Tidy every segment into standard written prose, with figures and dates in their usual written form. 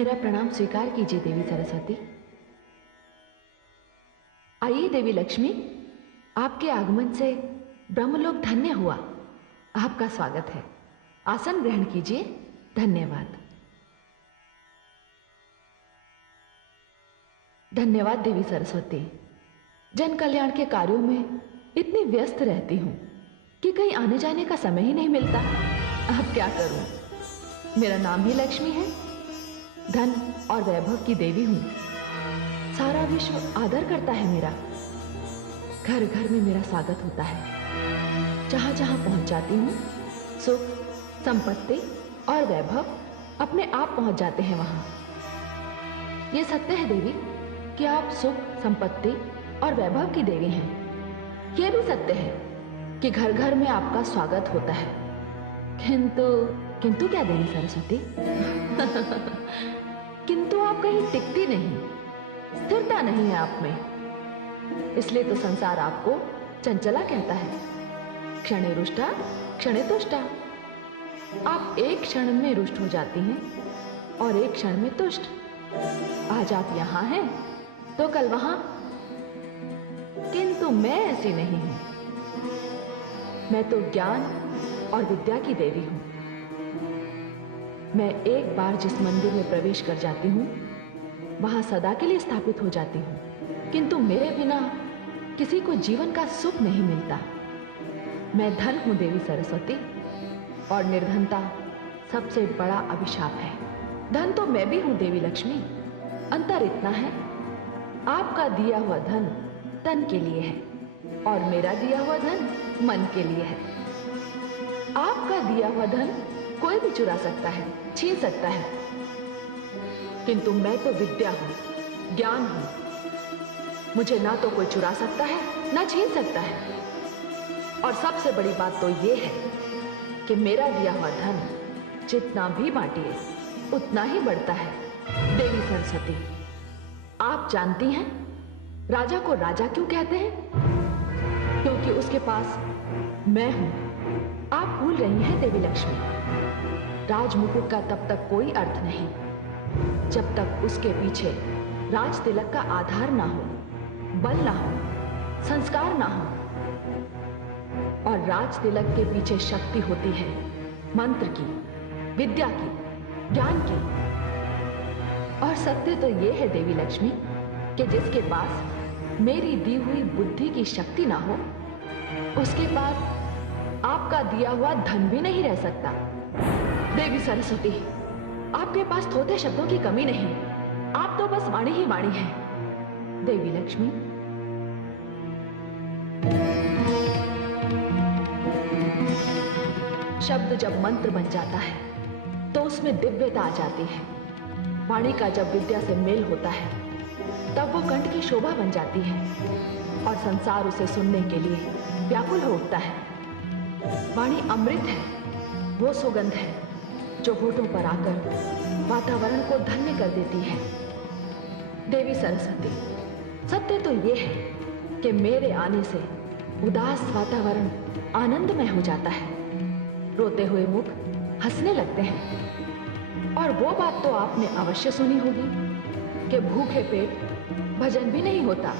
मेरा प्रणाम स्वीकार कीजिए देवी सरस्वती। आइए देवी लक्ष्मी, आपके आगमन से ब्रह्मलोक धन्य हुआ। आपका स्वागत है, आसन ग्रहण कीजिए। धन्यवाद। धन्यवाद देवी सरस्वती। जन कल्याण के कार्यों में इतनी व्यस्त रहती हूं कि कहीं आने जाने का समय ही नहीं मिलता। अब क्या करूं? मेरा नाम ही लक्ष्मी है, धन और वैभव की देवी हूं। सारा विश्व आदर करता है मेरा। घर घर में मेरा स्वागत होता है। जहां जहां पहुंच जाती हूं, सुख, संपत्ति और वैभव अपने आप पहुंच जाते हैं वहां। यह सत्य है देवी कि आप सुख, संपत्ति और वैभव की देवी हैं। यह भी सत्य है कि घर घर में आपका स्वागत होता है। किंतु क्या देवी सरस्वती? किंतु आप कहीं टिकती नहीं, स्थिरता नहीं है आप में। इसलिए तो संसार आपको चंचला कहता है। क्षणे रुष्टा क्षणे तुष्टा। आप एक क्षण में रुष्ट हो जाती हैं और एक क्षण में तुष्ट। आज आप यहां हैं तो कल वहां। किंतु मैं ऐसी नहीं हूं। मैं तो ज्ञान और विद्या की देवी हूं। मैं एक बार जिस मंदिर में प्रवेश कर जाती हूं, वहां सदा के लिए स्थापित हो जाती हूं। किंतु मेरे बिना किसी को जीवन का सुख नहीं मिलता। मैं धन हूं देवी सरस्वती, और निर्धनता सबसे बड़ा अभिशाप है। धन तो मैं भी हूं देवी लक्ष्मी। अंतर इतना है, आपका दिया हुआ धन तन के लिए है और मेरा दिया हुआ धन मन के लिए है। आपका दिया हुआ धन कोई भी चुरा सकता है, छीन सकता है, किंतु मैं तो विद्या हूं, ज्ञान हूं। मुझे ना तो कोई चुरा सकता है, ना छीन सकता है। और सबसे बड़ी बात तो यह है कि मेरा दिया हुआ धन जितना भी बांटिए उतना ही बढ़ता है। देवी सरस्वती, आप जानती हैं राजा को राजा क्यों कहते हैं? क्योंकि उसके पास मैं हूं। आप भूल रही हैं देवी लक्ष्मी, राजमुकुट का तब तक कोई अर्थ नहीं जब तक उसके पीछे राज तिलक का आधार ना हो, बल ना हो, संस्कार ना हो। और राज तिलक के पीछे शक्ति होती है मंत्र की, विद्या की, ज्ञान की। और सत्य तो यह है देवी लक्ष्मी कि जिसके पास मेरी दी हुई बुद्धि की शक्ति ना हो, उसके पास आपका दिया हुआ धन भी नहीं रह सकता। देवी सरस्वती, आपके पास थोथे शब्दों की कमी नहीं। आप तो बस वाणी ही वाणी हैं। देवी लक्ष्मी, शब्द जब मंत्र बन जाता है तो उसमें दिव्यता आ जाती है। वाणी का जब विद्या से मेल होता है तब वो कंठ की शोभा बन जाती है और संसार उसे सुनने के लिए व्याकुल हो उठता है। वाणी अमृत है, वो सुगंध है जो होठों पर आकर वातावरण को धन्य कर देती है। देवी सरस्वती, सत्य तो ये है कि मेरे आने से उदास वातावरण आनंदमय हो जाता है। रोते हुए मुख हंसने लगते हैं। और वो बात तो आपने अवश्य सुनी होगी कि भूखे पेट भजन भी नहीं होता।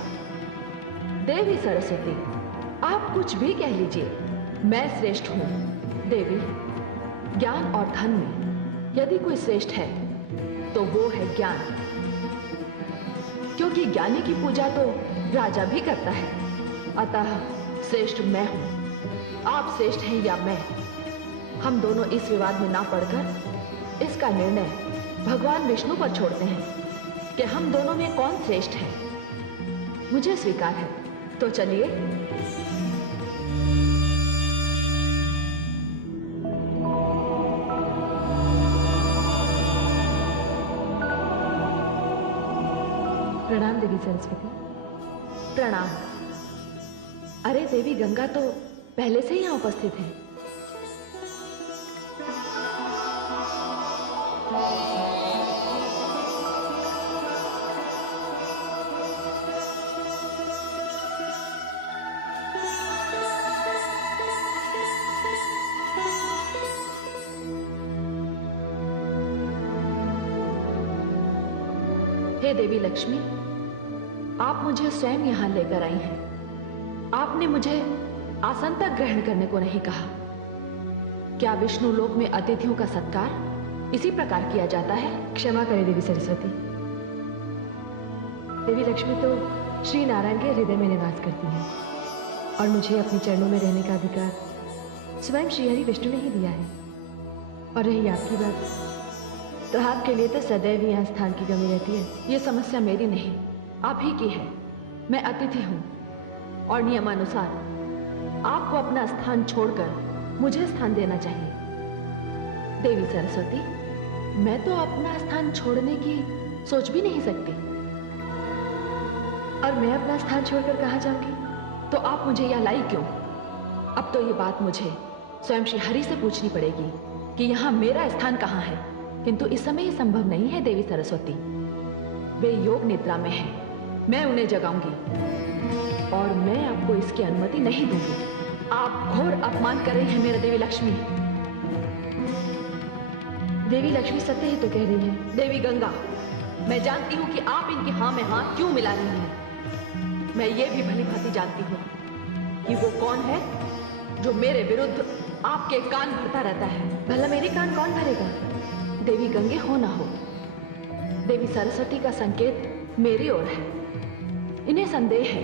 देवी सरस्वती, आप कुछ भी कह लीजिए, मैं श्रेष्ठ हूं। देवी, ज्ञान और धन में यदि कोई श्रेष्ठ है तो वो है ज्ञान, क्योंकि ज्ञानी की पूजा तो राजा भी करता है। अतः श्रेष्ठ मैं हूं। आप श्रेष्ठ हैं या मैं, हम दोनों इस विवाद में ना पड़कर इसका निर्णय भगवान विष्णु पर छोड़ते हैं कि हम दोनों में कौन श्रेष्ठ है। मुझे स्वीकार है, तो चलिए। प्रणाम देवी सरस्वती। प्रणाम। अरे देवी गंगा तो पहले से ही यहां उपस्थित है। हे देवी लक्ष्मी, आप मुझे स्वयं यहां लेकर आई हैं। आपने मुझे आसन तक ग्रहण करने को नहीं कहा। क्या विष्णु लोक में अतिथियों का सत्कार इसी प्रकार किया जाता है? क्षमा करें देवी सरस्वती। देवी लक्ष्मी तो श्री नारायण के हृदय में निवास करती है और मुझे अपने चरणों में रहने का अधिकार स्वयं श्रीहरि विष्णु ने ही दिया है। और रही आपकी बात, तो आपके लिए तो सदैव यहाँ स्थान की कमी रहती है। ये समस्या मेरी नहीं, आप ही की है। मैं अतिथि हूं और नियमानुसार आपको अपना स्थान छोड़कर मुझे स्थान देना चाहिए। देवी सरस्वती, मैं तो अपना स्थान छोड़ने की सोच भी नहीं सकती। और मैं अपना स्थान छोड़कर कहाँ जाऊंगी? तो आप मुझे यहाँ लाई क्यों? अब तो ये बात मुझे स्वयं श्री हरि से पूछनी पड़ेगी कि यहाँ मेरा स्थान कहाँ है। किंतु इस समय ये संभव नहीं है देवी सरस्वती। वे योग निद्रा में हैं। मैं उन्हें जगाऊंगी और मैं आपको इसकी अनुमति नहीं दूंगी। आप घोर अपमान कर रही हैं मेरा देवी लक्ष्मी। देवी लक्ष्मी सत्य ही तो कह रही है। देवी गंगा, मैं जानती हूं कि आप इनकी हाँ में हाँ क्यों मिला रही हैं। मैं ये भी भली भांति जानती हूं कि वो कौन है जो मेरे विरुद्ध आपके कान भरता रहता है। भला मेरे कान कौन भरेगा? देवी गंगे हो ना हो, देवी सरस्वती का संकेत मेरी ओर है। इन्हें संदेह है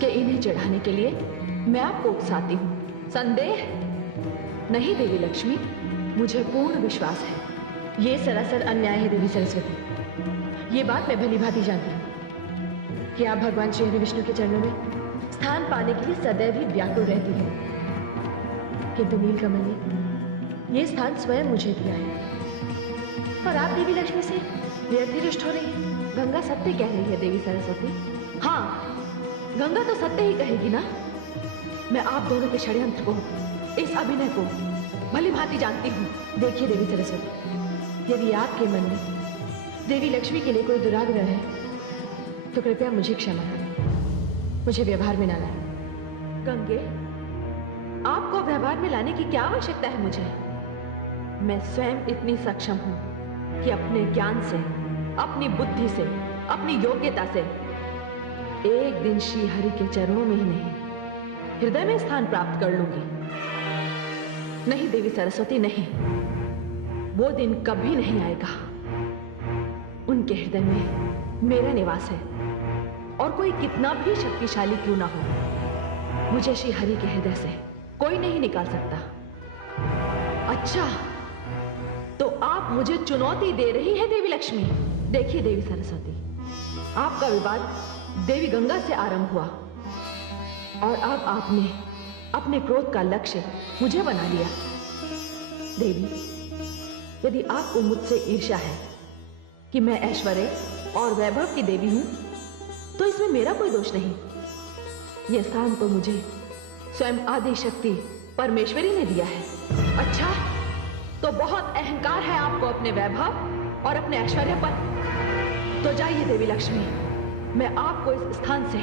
कि इन्हें चढ़ाने के लिए मैं आपको उकसाती हूं। संदेह नहीं देवी लक्ष्मी, मुझे पूर्ण विश्वास है। ये सरासर अन्याय है देवी सरस्वती। ये बात मैं भली भांति जानती हूँ कि आप भगवान श्री हरि विष्णु के चरणों में स्थान पाने के लिए सदैव ही व्याकुल रहती है। किंतु नीलकमल ने ये स्थान स्वयं मुझे दिया है और आप देवी लक्ष्मी से व्यर्थ ही रुष्ट हो रही है। गंगा सत्य कह रही है देवी सरस्वती। हाँ, गंगा तो सत्य ही कहेगी ना। मैं आप दोनों के षड्यंत्र को, इस अभिनय को भली भांति जानती हूँ। देखिए देवी सरस्वती, यदि आपके मन में देवी लक्ष्मी के लिए कोई दुराग्रह है तो कृपया मुझे क्षमा करें, मुझे व्यवहार में ना लाएं। गंगे, आपको व्यवहार में लाने की क्या आवश्यकता है मुझे? मैं स्वयं इतनी सक्षम हूं कि अपने ज्ञान से, अपनी बुद्धि से, अपनी योग्यता से एक दिन श्री हरि के चरणों में ही नहीं, हृदय में स्थान प्राप्त कर लूंगी। नहीं देवी सरस्वती, नहीं, वो दिन कभी नहीं आएगा। उनके हृदय में मेरा निवास है और कोई कितना भी शक्तिशाली क्यों ना हो, मुझे श्री हरि के हृदय से कोई नहीं निकाल सकता। अच्छा, तो आप मुझे चुनौती दे रही है देवी लक्ष्मी। देखिए देवी सरस्वती, आपका विवाद देवी गंगा से आरंभ हुआ और अब आपने अपने क्रोध का लक्ष्य मुझे बना लिया। देवी, यदि आपको मुझसे ईर्ष्या है कि मैं ऐश्वर्य और वैभव की देवी हूं, तो इसमें मेरा कोई दोष नहीं। यह स्थान तो मुझे स्वयं आदि शक्ति परमेश्वरी ने दिया है। अच्छा, तो बहुत अहंकार है आपको अपने वैभव और अपने ऐश्वर्य पर। तो जाइए देवी लक्ष्मी, मैं आपको इस स्थान से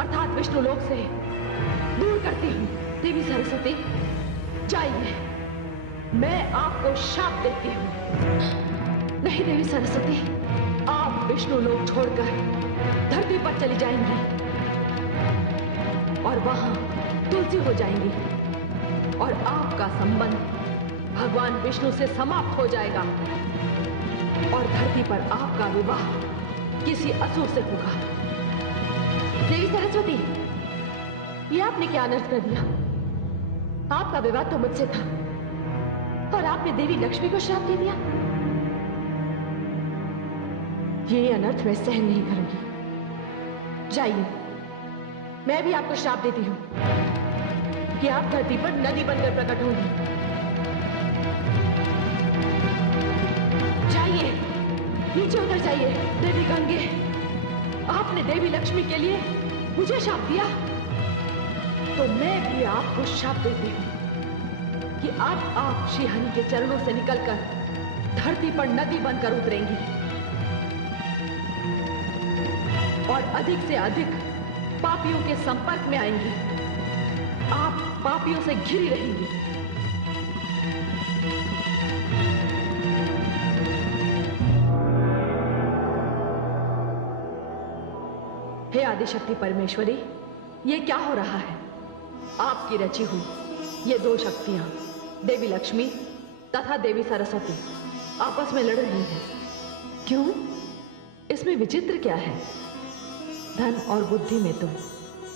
अर्थात विष्णु लोक से दूर करती हूं। देवी सरस्वती, जाइए, मैं आपको शाप देती हूं। नहीं देवी सरस्वती, आप विष्णु लोक छोड़कर धरती पर चली जाएंगी और वहां तुलसी हो जाएंगी और आपका संबंध भगवान विष्णु से समाप्त हो जाएगा और धरती पर आपका विवाह किसी असुर से होगा। देवी सरस्वती, ये आपने क्या अनर्थ कर दिया? आपका विवाद तो मुझसे था और आपने देवी लक्ष्मी को श्राप दे दिया। ये अनर्थ मैं सहन नहीं करूंगी। जाइए, मैं भी आपको श्राप देती हूं कि आप धरती पर नदी बनकर प्रकट होंगी। जाइए, नीचे उतर जाइए। देवी गंगे, आपने देवी लक्ष्मी के लिए मुझे श्राप दिया, तो मैं भी आपको श्राप देती हूं कि अब आप श्री हरि के चरणों से निकलकर धरती पर नदी बनकर उतरेंगी और अधिक से अधिक पापियों के संपर्क में आएंगी। आप पापियों से घिरी रहेंगी। आदिशक्ति परमेश्वरी, ये क्या हो रहा है? आपकी रची हुई ये दो शक्तियां, देवी लक्ष्मी तथा देवी सरस्वती, आपस में लड़ रही हैं। क्यों? इसमें विचित्र क्या है? धन और बुद्धि में तो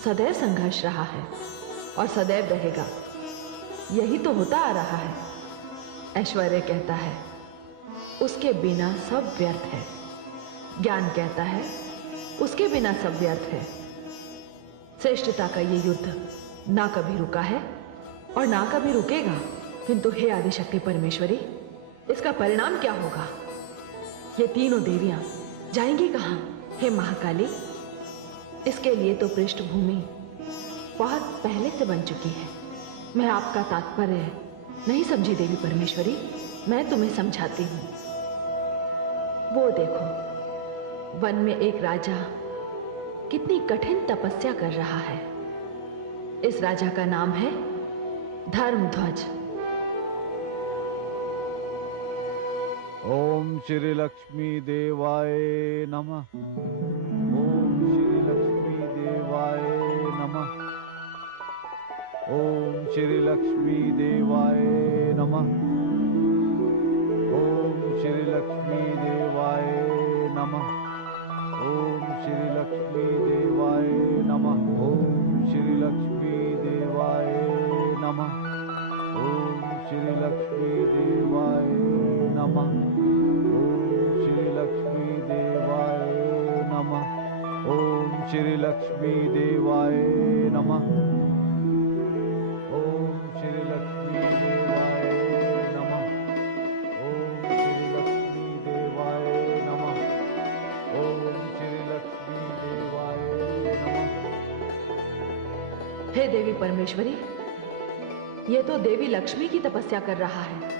सदैव संघर्ष रहा है और सदैव रहेगा। यही तो होता आ रहा है। ऐश्वर्य कहता है उसके बिना सब व्यर्थ है। ज्ञान कहता है उसके बिना सब व्यर्थ है। श्रेष्ठता का ये युद्ध ना कभी रुका है और ना कभी रुकेगा। किंतु हे आदिशक्ति परमेश्वरी, इसका परिणाम क्या होगा? ये तीनों देवियां जाएंगी कहां? हे महाकाली, इसके लिए तो पृष्ठभूमि बहुत पहले से बन चुकी है। मैं आपका तात्पर्य नहीं समझी देवी परमेश्वरी, मैं तुम्हें समझाती हूं। वो देखो, वन में एक राजा कितनी कठिन तपस्या कर रहा है। इस राजा का नाम है धर्मध्वज। ओम श्री लक्ष्मी देवाय नमः। ओम श्री लक्ष्मी देवाय नमः। ओम श्री लक्ष्मी देवाय नमः। ओम श्री लक्ष्मी देवाय नमः। ओम श्री लक्ष्मी देवाय नमः। ओम श्री लक्ष्मी देवाय नमः। ओम श्री लक्ष्मी देवाय नमः। ओम श्री लक्ष्मी देवाय नमः। ओम श्री लक्ष्मी देवाय नमः। ओम श्री लक्ष्मी देवाय नमः। ओम श्री लक्ष्मी देवाय नमः। ओम श्री लक्ष्मी देवाय नमः। हे देवी परमेश्वरी, ये तो देवी लक्ष्मी की तपस्या कर रहा है।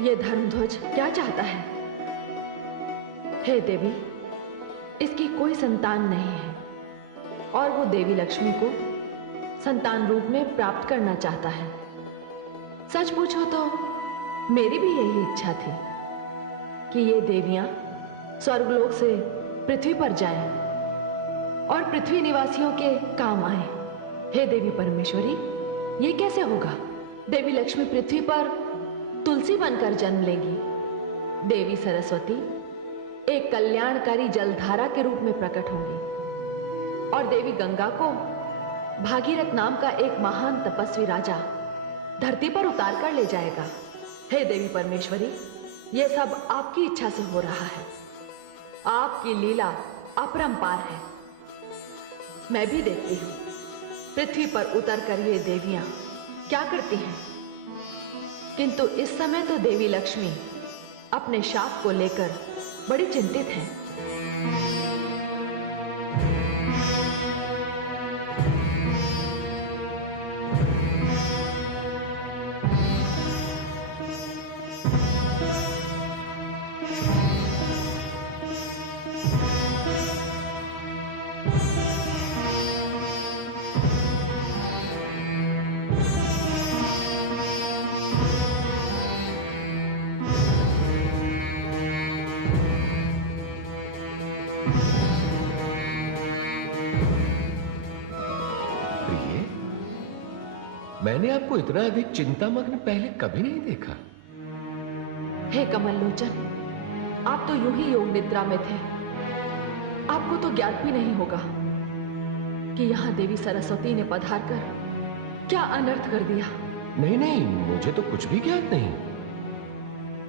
ये धर्मध्वज क्या चाहता है? हे देवी, इसकी कोई संतान नहीं है और वो देवी लक्ष्मी को संतान रूप में प्राप्त करना चाहता है। सच पूछो तो मेरी भी यही इच्छा थी कि ये देवियां स्वर्गलोक से पृथ्वी पर जाएं और पृथ्वी निवासियों के काम आए। हे देवी परमेश्वरी, ये कैसे होगा? देवी लक्ष्मी पृथ्वी पर तुलसी बनकर जन्म लेगी। देवी सरस्वती एक कल्याणकारी जलधारा के रूप में प्रकट होंगी और देवी गंगा को भागीरथ नाम का एक महान तपस्वी राजा धरती पर उतार कर ले जाएगा। हे देवी परमेश्वरी, यह सब आपकी इच्छा से हो रहा है। आपकी लीला अपरंपार है। मैं भी देखती हूं पृथ्वी पर उतर कर ये देवियां क्या करती हैं। किंतु इस समय तो देवी लक्ष्मी अपने शाप को लेकर बड़ी चिंतित हैं। मैंने आपको इतना अधिक चिंतामग्न पहले कभी नहीं देखा। हे कमल लोचन, आप तो यूं ही योग निद्रा में थे। आपको तो ज्ञात भी नहीं होगा कि यहां देवी सरस्वती ने पधार कर क्या अनर्थ कर दिया। नहीं नहीं, मुझे तो कुछ भी ज्ञात नहीं,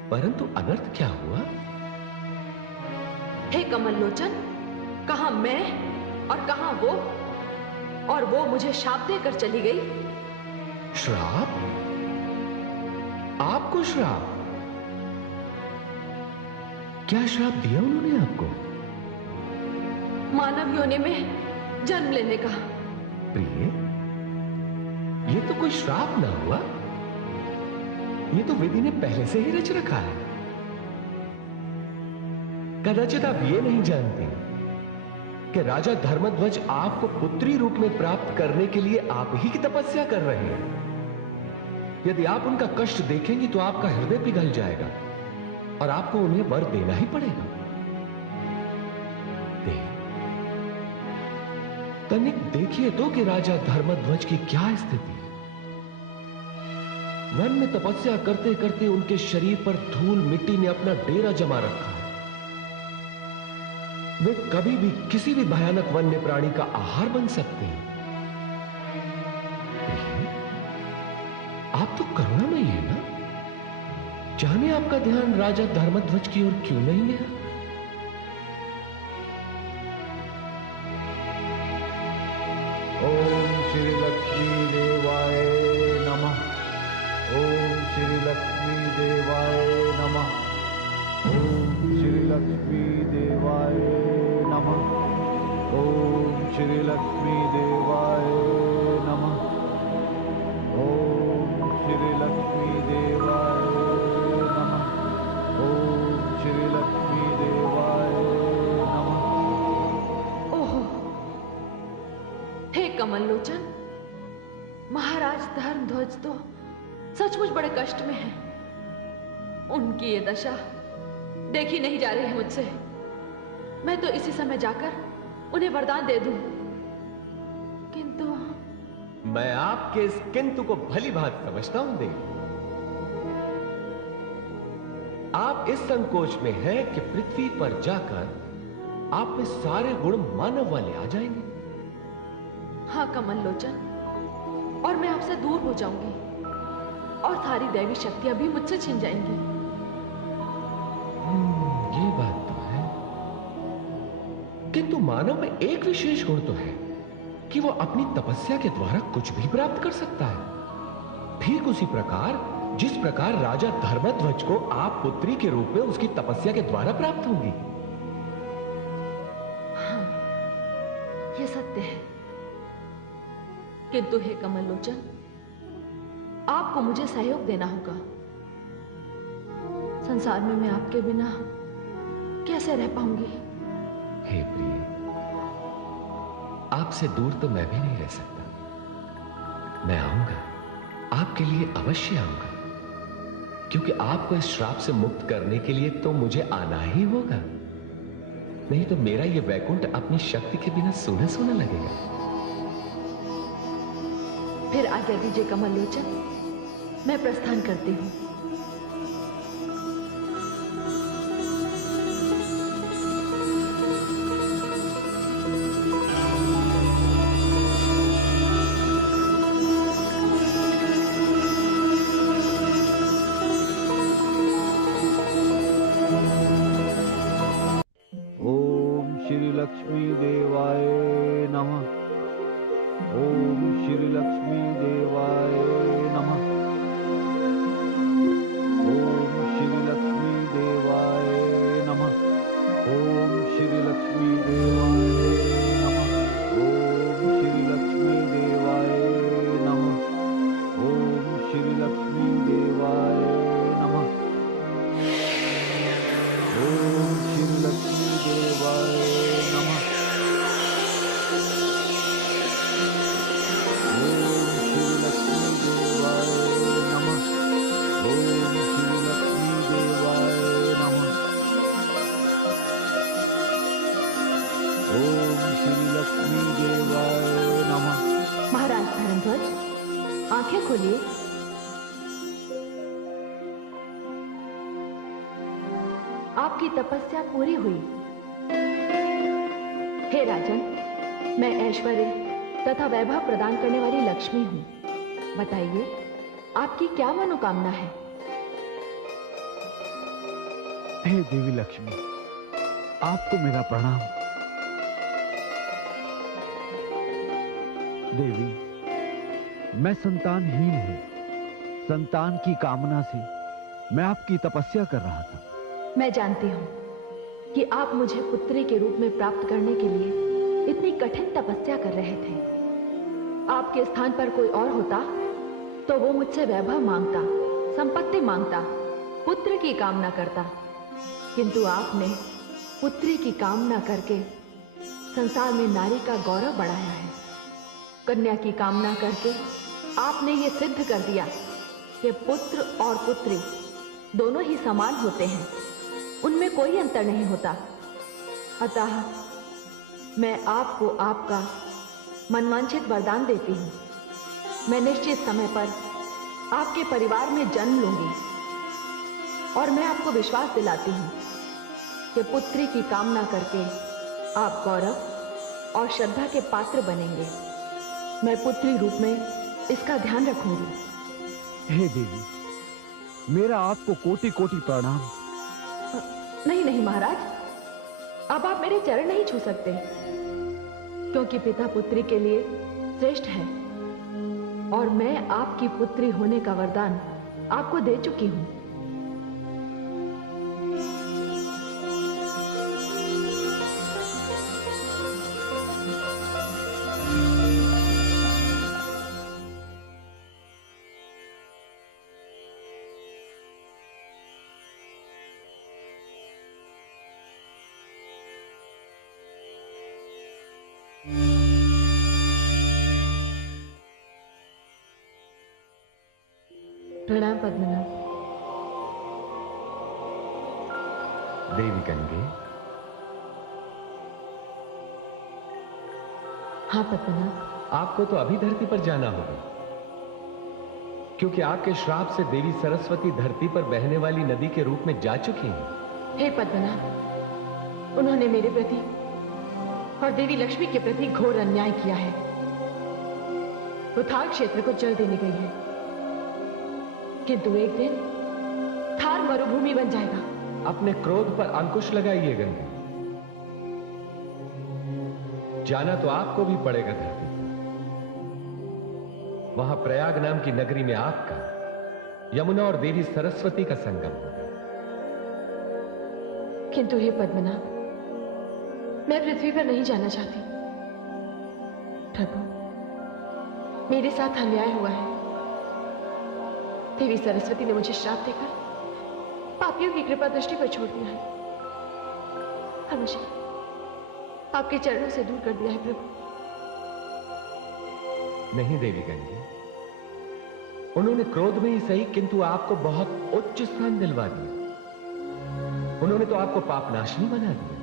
परंतु अनर्थ क्या हुआ? हे कमल लोचन, कहां मैं और कहां वो, और वो मुझे शाप देकर चली गई। श्राप? आपको श्राप? क्या श्राप दिया उन्होंने आपको? मानव योनि में जन्म लेने का। प्रिय, ये तो कोई श्राप ना हुआ, ये तो विधि ने पहले से ही रच रखा है। कदाचित आप ये नहीं जानते कि राजा धर्मध्वज आपको पुत्री रूप में प्राप्त करने के लिए आप ही की तपस्या कर रहे हैं। यदि आप उनका कष्ट देखेंगी तो आपका हृदय पिघल जाएगा और आपको उन्हें वर देना ही पड़ेगा। तनिक देखिए तो कि राजा धर्मध्वज की क्या स्थिति है। वन में तपस्या करते करते उनके शरीर पर धूल मिट्टी ने अपना डेरा जमा रखा है। वे कभी भी किसी भी भयानक वन्य प्राणी का आहार बन सकते हैं। आप तो करुणामयी है ना? जाने आपका ध्यान राजा धर्मध्वज की ओर क्यों नहीं गया? ओम श्री लक्ष्मी देवाय नमः। ओम श्री लक्ष्मी देवाय नमः। ओम श्री लक्ष्मी देवाय नमः। ओम श्री लक्ष्मी देवाय नमः। ओम श्री लक्ष्मी देवाय नमः। ओम श्री लक्ष्मी देवाय नमः। ओहो, हे कमल लोचन, महाराज धर्मध्वज तो सचमुच बड़े कष्ट में हैं। उनकी ये दशा देखी नहीं जा रही है मुझसे। मैं तो इसी समय जाकर उन्हें वरदान दे दूं, किंतु मैं आपके इस किंतु को भली भांति समझता हूं देवी। आप इस संकोच में हैं कि पृथ्वी पर जाकर आप में सारे गुण मानव वाले आ जाएंगे। हाँ कमल लोचन, और मैं आपसे दूर हो जाऊंगी और सारी दैवी शक्तियां भी मुझसे छिन जाएंगी। ये बात तो है, किंतु मानव में एक विशेष गुण तो है कि वो अपनी तपस्या के द्वारा कुछ भी प्राप्त कर सकता है। ठीक उसी प्रकार जिस प्रकार राजा धर्मध्वज को आप पुत्री के रूप में उसकी तपस्या के द्वारा प्राप्त होंगी। हाँ, ये सत्य है, किंतु हे कमल लोचन, आपको मुझे सहयोग देना होगा। संसार में मैं आपके बिना कैसे रह पाऊंगी? हे प्रिय, आपसे दूर तो मैं भी नहीं रह सकता। मैं आऊंगा, आपके लिए अवश्य आऊंगा, क्योंकि आपको इस श्राप से मुक्त करने के लिए तो मुझे आना ही होगा। नहीं तो मेरा यह वैकुंठ अपनी शक्ति के बिना सूना सूना लगेगा। फिर आज्ञा दीजिए कमल लोचन, मैं प्रस्थान करती हूं। लक्ष्मी देवाय नमः। ओम श्री लक्ष्मी देवाय नमः। ओम श्री लक्ष्मी देवाय नमः। ओम श्री लक्ष्मी देवाय नमः। ओम श्री लक्ष्मी देवाय नमः। ओम श्री लक्ष्मी देवाय नमः। ओम श्री लक्ष्मी देवाय महाराज धर्मध्वज, आंखें खोलिए। आपकी तपस्या पूरी हुई। हे राजन, मैं ऐश्वर्य तथा वैभव प्रदान करने वाली लक्ष्मी हूं। बताइए, आपकी क्या मनोकामना है? हे देवी लक्ष्मी, आपको मेरा प्रणाम। देवी, मैं संतानहीन हूं। संतान की कामना से मैं आपकी तपस्या कर रहा था। मैं जानती हूं कि आप मुझे पुत्री के रूप में प्राप्त करने के लिए इतनी कठिन तपस्या कर रहे थे। आपके स्थान पर कोई और होता तो वो मुझसे वैभव मांगता, संपत्ति मांगता, पुत्र की कामना करता, किंतु आपने पुत्री की कामना करके संसार में नारी का गौरव बढ़ाया है। कन्या की कामना करके आपने ये सिद्ध कर दिया कि पुत्र और पुत्री दोनों ही समान होते हैं, उनमें कोई अंतर नहीं होता। अतः मैं आपको आपका मनवांछित वरदान देती हूं। मैं निश्चित समय पर आपके परिवार में जन्म लूंगी और मैं आपको विश्वास दिलाती हूं कि पुत्री की कामना करके आप गौरव और श्रद्धा के पात्र बनेंगे। मैं पुत्री रूप में इसका ध्यान रखूंगी। हे देवी, मेरा आपको कोटि कोटि प्रणाम। नहीं नहीं महाराज, अब आप मेरे चरण नहीं छू सकते, क्योंकि पिता पुत्री के लिए श्रेष्ठ है और मैं आपकी पुत्री होने का वरदान आपको दे चुकी हूं। प्रणाम पद्मनाभ। देवी गंगे। हाँ पद्मनाभ। आपको तो अभी धरती पर जाना होगा, क्योंकि आपके श्राप से देवी सरस्वती धरती पर बहने वाली नदी के रूप में जा चुकी हैं। हे पद्मनाभ, उन्होंने मेरे प्रति और देवी लक्ष्मी के प्रति घोर अन्याय किया है। वो थार क्षेत्र को जल देने गई है, किंतु एक दिन थार मरुभूमि बन जाएगा। अपने क्रोध पर अंकुश लगाइए गंगे। जाना तो आपको भी पड़ेगा धरती पर। वहां प्रयाग नाम की नगरी में आपका यमुना और देवी सरस्वती का संगम होगा। किंतु हे पद्मनाभ, मैं पृथ्वी पर नहीं जाना चाहती। प्रभु, मेरे साथ अन्याय हुआ है। देवी सरस्वती ने मुझे श्राप देकर पापियों की कृपा दृष्टि पर छोड़ दिया है और मुझे आपके चरणों से दूर कर दिया है प्रभु। नहीं देवी गंगे, उन्होंने क्रोध में ही सही, किंतु आपको बहुत उच्च स्थान दिलवा दिया। उन्होंने तो आपको पापनाशिनी बना दिया।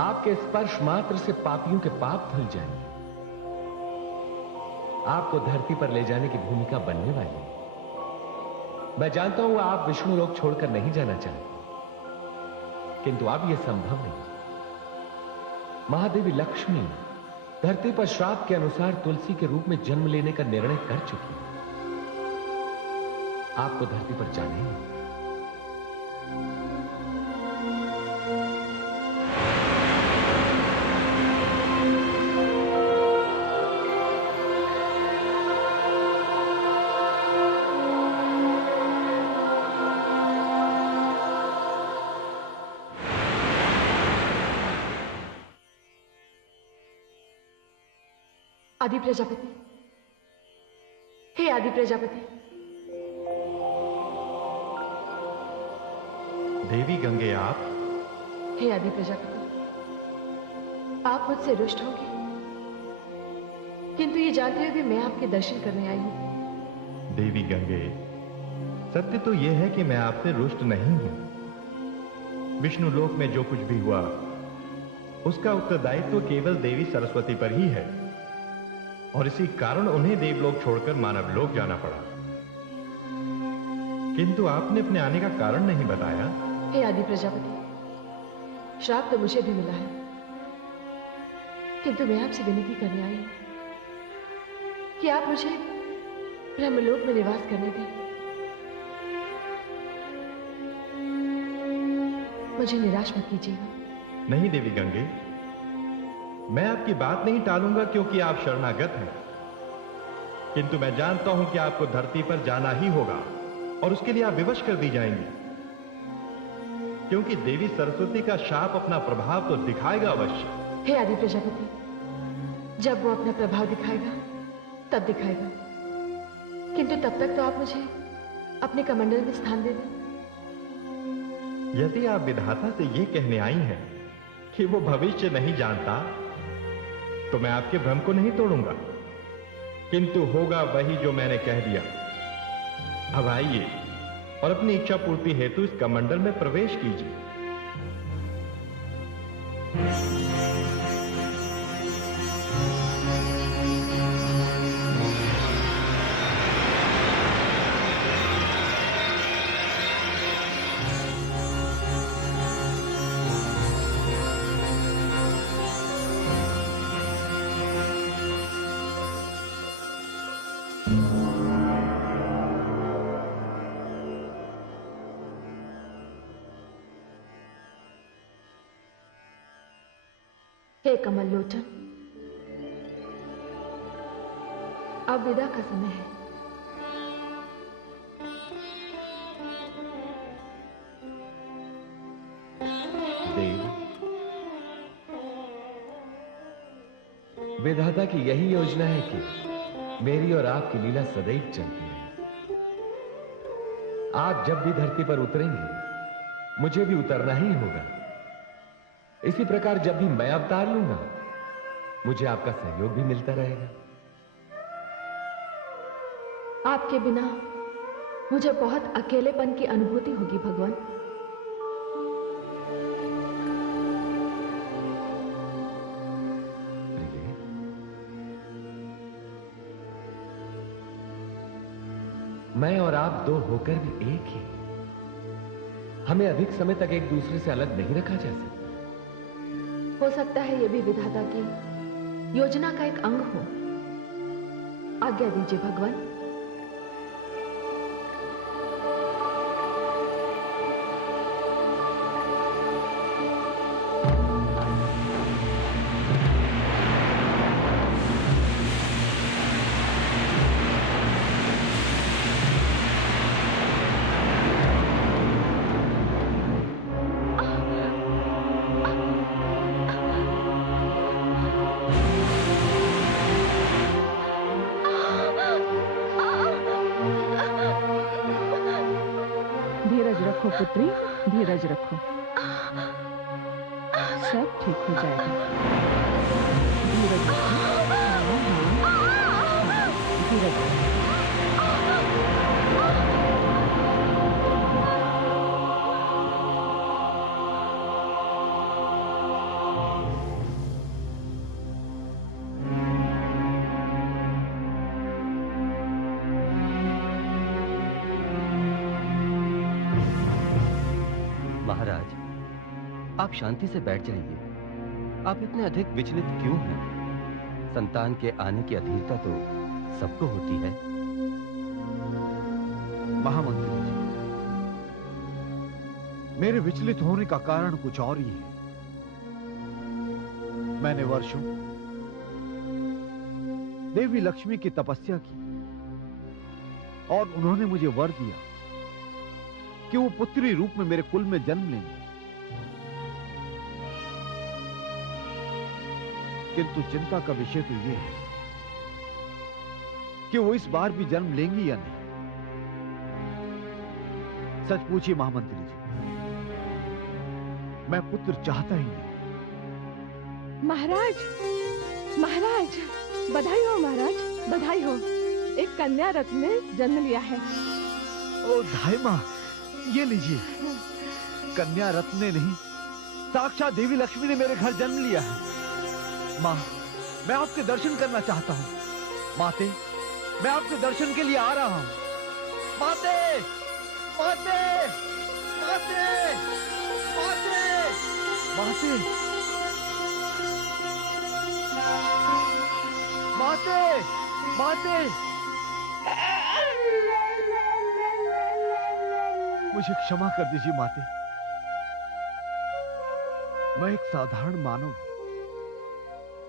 आपके स्पर्श मात्र से पापियों के पाप धुल जाएंगे। आपको धरती पर ले जाने की भूमिका बनने वाली है। मैं जानता हूं आप विष्णु लोक छोड़कर नहीं जाना चाहते, किंतु अब यह संभव नहीं। महादेवी लक्ष्मी धरती पर श्राप के अनुसार तुलसी के रूप में जन्म लेने का निर्णय कर चुकी है। आपको धरती पर जाना ही है। आदि प्रजापति, हे आदि प्रजापति। देवी गंगे आप? हे आदि प्रजापति, आप मुझसे रुष्ट होंगे, किंतु ये जानते हुए भी मैं आपके दर्शन करने आई हूं। देवी गंगे, सत्य तो यह है कि मैं आपसे रुष्ट नहीं हूं। विष्णु लोक में जो कुछ भी हुआ उसका उत्तरदायित्व केवल देवी सरस्वती पर ही है, और इसी कारण उन्हें देवलोक छोड़कर मानवलोक जाना पड़ा। किंतु आपने अपने आने का कारण नहीं बताया। हे आदि प्रजापति, श्राप तो मुझे भी मिला है, किंतु मैं आपसे विनती करने आई हूं कि आप मुझे ब्रह्मलोक में निवास करने दें। मुझे निराश मत कीजिएगा। नहीं देवी गंगे, मैं आपकी बात नहीं टालूंगा, क्योंकि आप शरणागत हैं। किंतु मैं जानता हूं कि आपको धरती पर जाना ही होगा, और उसके लिए आप विवश कर दी जाएंगी, क्योंकि देवी सरस्वती का शाप अपना प्रभाव तो दिखाएगा अवश्य। हे आदि प्रजापति, जब वो अपना प्रभाव दिखाएगा तब दिखाएगा, किंतु तब तक तो आप मुझे अपने कमंडल में स्थान दे दें। यदि आप विधाता से यह कहने आई हैं कि वो भविष्य नहीं जानता, तो मैं आपके भ्रम को नहीं तोड़ूंगा, किंतु होगा वही जो मैंने कह दिया। अब आइए और अपनी इच्छा पूर्ति हेतु इस कमंडल में प्रवेश कीजिए। हे कमल लोचन, अब विदा का समय है। देव, विधाता की यही योजना है कि मेरी और आपकी लीला सदैव चलती रहे। आप जब भी धरती पर उतरेंगे मुझे भी उतरना ही होगा। इसी प्रकार जब भी मैं अवतार लूंगा मुझे आपका सहयोग भी मिलता रहेगा। आपके बिना मुझे बहुत अकेलेपन की अनुभूति होगी भगवान। मैं और आप दो होकर भी एक ही, हमें अधिक समय तक एक दूसरे से अलग नहीं रखा जा सकता। हो सकता है यह भी विधाता की योजना का एक अंग हो। आज्ञा दीजिए भगवान। रखो पुत्री, धीरज रखो, सब ठीक हो जाएगा। धीरज रखो। धीरज रखो। आप शांति से बैठ जाइए। आप इतने अधिक विचलित क्यों हैं? संतान के आने की अधीरता तो सबको होती है। महामंत्री जी, मेरे विचलित होने का कारण कुछ और ही है। मैंने वर्षों देवी लक्ष्मी की तपस्या की और उन्होंने मुझे वर दिया कि वो पुत्री रूप में मेरे कुल में जन्म लेंगे। किंतु चिंता का विषय तो यह है कि वो इस बार भी जन्म लेंगी या नहीं। सच पूछिए महामंत्री जी, मैं पुत्र चाहता ही नहीं। महाराज, महाराज, बधाई हो महाराज, बधाई हो। एक कन्या रत्न ने जन्म लिया है। ओ धाई मां, ये लीजिए। कन्या रत्न ने नहीं, साक्षात देवी लक्ष्मी ने मेरे घर जन्म लिया है। मां, मैं आपके दर्शन करना चाहता हूं। माते, मैं आपके दर्शन के लिए आ रहा हूं। माते, माते, माते, माते, माते, माते, माते। मुझे क्षमा कर दीजिए माते। मैं एक साधारण मानव हूं।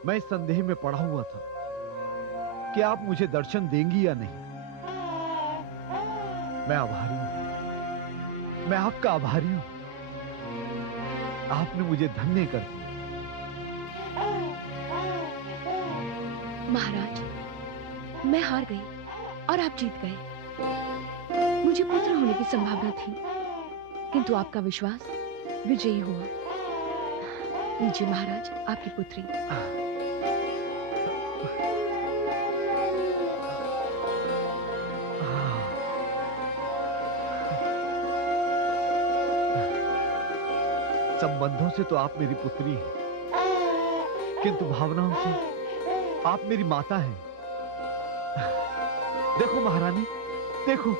मैं इस संदेह में पड़ा हुआ था कि आप मुझे दर्शन देंगी या नहीं। मैं आभारी हूं, मैं आपका आभारी हूं। आपने मुझे धन्य कर दिया। महाराज, मैं हार गई और आप जीत गए। मुझे पुत्र होने की संभावना थी, किंतु आपका विश्वास विजयी हुआ। लीजिए महाराज, आपकी पुत्री। संबंधों से तो आप मेरी पुत्री हैं, किंतु भावनाओं से आप मेरी माता हैं। देखो महारानी, देखो,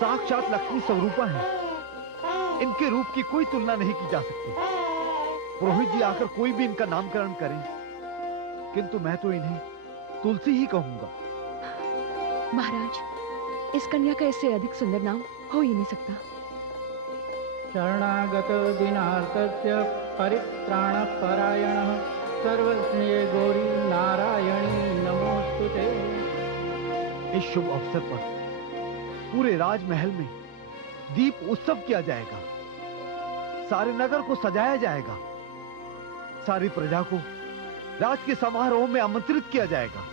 साक्षात लक्ष्मी स्वरूपा है। इनके रूप की कोई तुलना नहीं की जा सकती। पुरोहित जी आकर कोई भी इनका नामकरण करें, किंतु मैं तो इन्हें तुलसी ही कहूंगा। महाराज, इस कन्या का इससे अधिक सुंदर नाम हो ही नहीं सकता। शरणागत दिनार्तस्य परित्राणपरायणः सर्वस्नेह गौरी नारायणी नमोस्तुते। इस शुभ अवसर पर पूरे राजमहल में दीप उत्सव किया जाएगा, सारे नगर को सजाया जाएगा, सारी प्रजा को राज के समारोह में आमंत्रित किया जाएगा।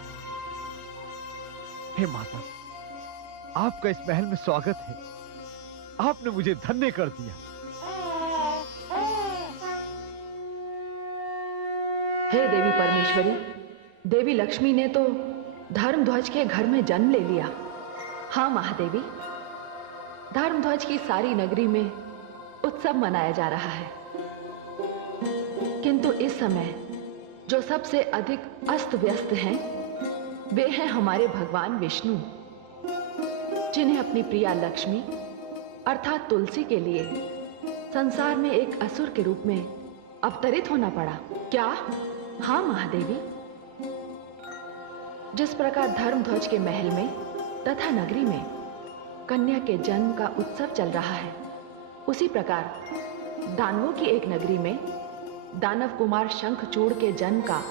हे माता, आपका इस महल में स्वागत है। आपने मुझे धन्य कर दिया। हे देवी परमेश्वरी, देवी लक्ष्मी ने तो धर्मध्वज के घर में जन्म ले लिया। हाँ महादेवी, धर्मध्वज की सारी नगरी में उत्सव मनाया जा रहा है, किंतु इस समय जो सबसे अधिक अस्त व्यस्त हैं, वे हैं हमारे भगवान विष्णु, जिन्हें अपनी प्रिया लक्ष्मी अर्थात तुलसी के लिए संसार में एक असुर के रूप में अवतरित होना पड़ा। क्या? हाँ महादेवी, जिस प्रकार धर्मध्वज के महल में तथा नगरी में कन्या के जन्म का उत्सव चल रहा है, उसी प्रकार दानवों की एक नगरी में दानव कुमार शंखचूड़ के जन्म का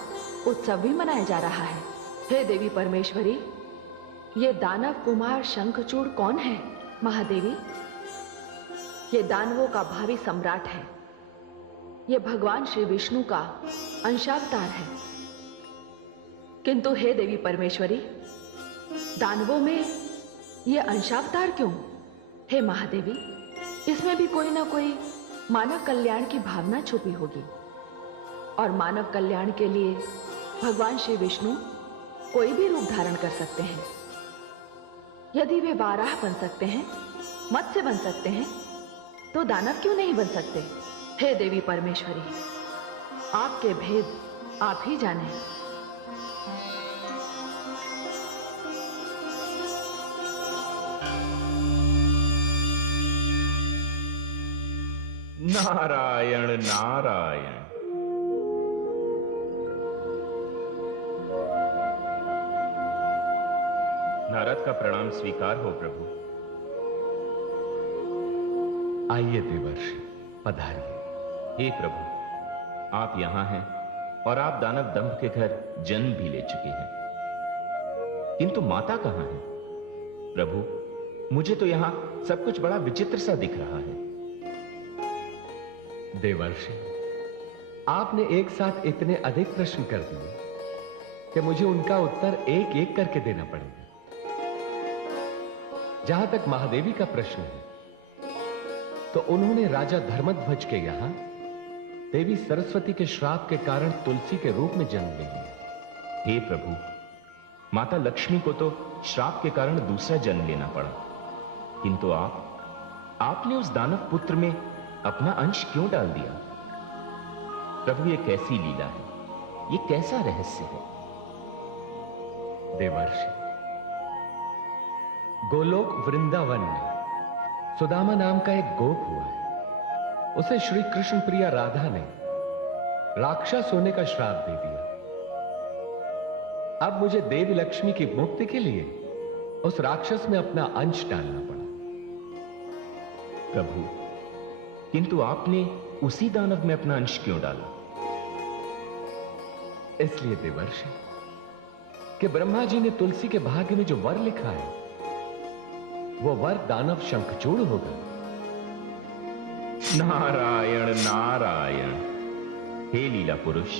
उत्सव भी मनाया जा रहा है। हे देवी परमेश्वरी, ये दानव कुमार शंखचूड़ कौन है? महादेवी, ये दानवों का भावी सम्राट है। ये भगवान श्री विष्णु का अंशावतार है। किंतु हे देवी परमेश्वरी, दानवों में ये अंशावतार क्यों? हे महादेवी, इसमें भी कोई ना कोई मानव कल्याण की भावना छुपी होगी, और मानव कल्याण के लिए भगवान श्री विष्णु कोई भी रूप धारण कर सकते हैं। यदि वे वाराह बन सकते हैं, मत्स्य बन सकते हैं, तो दानव क्यों नहीं बन सकते? हे देवी परमेश्वरी, आपके भेद आप ही जाने। नारायण नारायण। नारद का प्रणाम स्वीकार हो प्रभु। आइए देवर्षि, पधारिए। हे प्रभु, आप यहां हैं और आप दानव दंभ के घर जन्म भी ले चुके हैं, किंतु माता कहां है? प्रभु, मुझे तो यहां सब कुछ बड़ा विचित्र सा दिख रहा है। देवर्षि, आपने एक साथ इतने अधिक प्रश्न कर दिए कि मुझे उनका उत्तर एक एक करके देना पड़ेगा। जहां तक महादेवी का प्रश्न है, तो उन्होंने राजा धर्मध्वज के यहां देवी सरस्वती के श्राप के कारण तुलसी के रूप में जन्म ले लिया। हे प्रभु, माता लक्ष्मी को तो श्राप के कारण दूसरा जन्म लेना पड़ा, किंतु आपने उस दानव पुत्र में अपना अंश क्यों डाल दिया? प्रभु, ये कैसी लीला है? ये कैसा रहस्य है? देवर्षि, गोलोक वृंदावन में सुदामा नाम का एक गोप हुआ है। उसे श्री कृष्ण प्रिया राधा ने राक्षस होने का श्राप दे दिया। अब मुझे देवी लक्ष्मी की मुक्ति के लिए उस राक्षस में अपना अंश डालना पड़ा। प्रभु, किंतु आपने उसी दानव में अपना अंश क्यों डाला? इसलिए देवर्षि कि ब्रह्मा जी ने तुलसी के भाग्य में जो वर लिखा है, वो वर दानव शंखचूड़ होगा। नारायण नारायण। हे लीला पुरुष,